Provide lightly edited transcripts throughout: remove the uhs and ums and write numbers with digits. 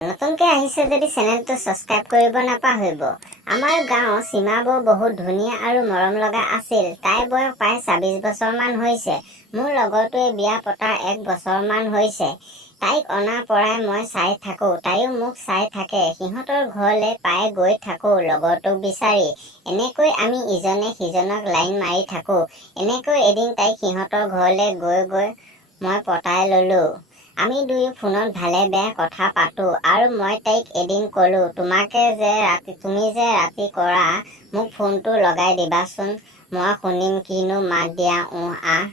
নতুনকে আহিছে যদি চেনেলটো সাবস্ক্ৰাইব কৰিব নাপাহৰিব। আমাৰ গাঁও সীমাবোৰ বহুত ধুনীয়া আৰু মৰম লগা আছিল। তাই বয়স প্ৰায় 26 বছৰমান হৈছে। মোৰ লগৰটোৱে বিয়া পতা 1 বছৰমান হৈছে। তাইক অনাৰ পৰাই মই চাই থাকো, তাইও মোক চাই থাকে। সিহঁতৰ ঘৰলৈ প্ৰায় গৈ থাকো লগৰটোক বিচাৰি। এনেকৈ আমি ইজনে সিজনক লাইন মাৰি থাকো। এনেকৈ এদিন তাইক সিহঁতৰ ঘৰলৈ গৈ মই পতাই ললো। আমি দুয়ো ফোনত ভালে বেয়া কথা পাতো আৰু মই তাইক এদিন কলো, তুমি যে ৰাতি কৰা মোক ফোনটো লগাই দিবাচোন, মই শুনিম কিনো মাত দিয়া আহ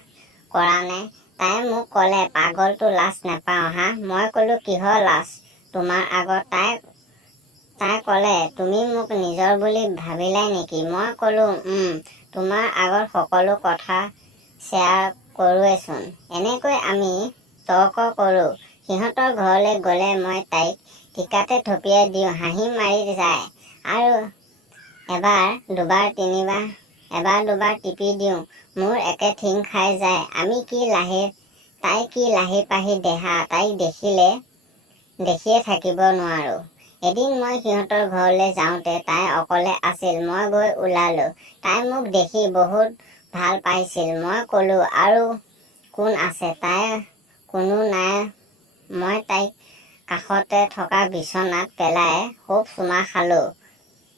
কৰা নে। তাই মোক ক'লে, পাগলটো লাজ নাপাওঁ হা। মই ক'লো, কিহৰ লাজ তোমাৰ আগত? তাই ক'লে, তুমি মোক নিজৰ বুলি ভাবিলাই নেকি? মই ক'লো, তোমাৰ আগত সকলো কথা শ্বেয়াৰ কৰোৱেচোন। এনেকৈ আমি তৰ্ক কৰো। সিহঁতৰ ঘৰলৈ গ'লে মই তাইক টিকাতে থপিয়াই দিওঁ, হাঁহি মাৰি যায় আৰু এবাৰ দুবাৰ টিপি দিওঁ। মোৰ একে ঠিং খাই যায়। তাই কি লাহি পাহি দেহা, তাইক দেখিয়ে থাকিব নোৱাৰো। এদিন মই সিহঁতৰ ঘৰলৈ যাওঁতে তাই অকলে আছিল। মই গৈ ওলালো। তাই মোক দেখি বহুত ভাল পাইছিল। মই ক'লো, আৰু কোন আছে? তাই কোনো নাই। মই তাইক কাষতে থকা বিচনাত পেলাই খুব চুমা খালো।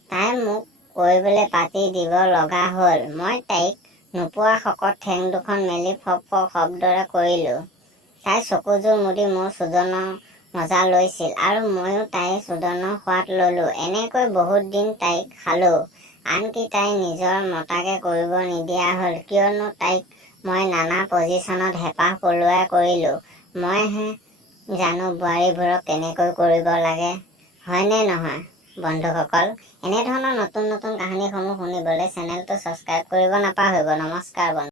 তাই মোক কৰিবলৈ পাতি দিব লগা হ'ল। মই তাইক নোপোৱা শকত ঠেং দুখন মেলি ফক ফক শব্দৰে কৰিলো। তাই চকুযোৰ মুদি মোৰ চুদনৰ মজা লৈছিল আৰু ময়ো তাইৰ চুদনৰ সোৱাদ ললো। এনেকৈ বহুত দিন তাইক খালো। আনকি তাই নিজৰ মতাকে কৰিব নিদিয়া হ'ল, কিয়নো তাইক মই নানা পজিশ্যনত হেঁপাহ পলুৱাই কৰিলো। মইহে জানো বোৱাৰীবোৰক কেনেকৈ কৰিব লাগে, হয়নে নহয় বন্ধুসকল? এনেধৰণৰ নতুন কাহিনীসমূহ শুনিবলৈ চেনেলটো ছাবস্ক্ৰাইব কৰিব নাপাহৰিব। নমস্কাৰ বন্ধু।